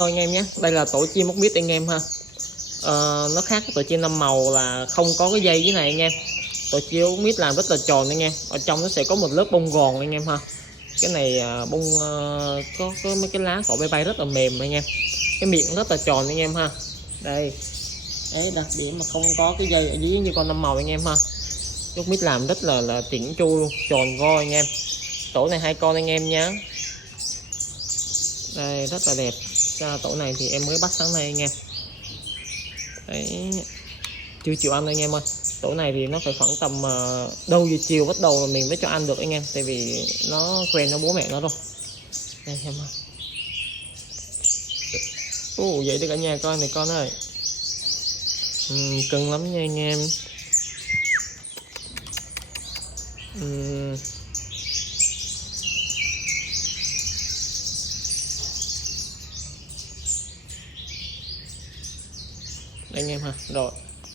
Thôi anh em nhé, đây là tổ chim ốc mít anh em ha. Nó khác với tổ chim 5 màu là không có cái dây dưới này anh em. Tổ chim ốc mít làm rất là tròn anh em, ở trong nó sẽ có một lớp bông gòn anh em ha. Cái này bông có mấy cái lá cỏ bay bay rất là mềm anh em, cái miệng rất là tròn anh em ha. Đây đấy, đặc điểm mà không có cái dây ở dưới như con 5 màu anh em ha. Ốc mít làm rất là chỉnh chu luôn, tròn vo anh em. Tổ này 2 con anh em nhé. Đây rất là đẹp. Tổ này thì em mới bắt sáng nay anh em. Đấy, chưa chịu ăn anh em ơi. Tổ này thì nó phải khoảng tầm đâu giờ chiều bắt đầu mình mới cho ăn được anh em, tại vì nó quen nó bố mẹ nó rồi. Đây em ơi. Vậy đi cả nhà coi này con ơi. Cưng lắm nha anh em. Đây anh em ha. Rồi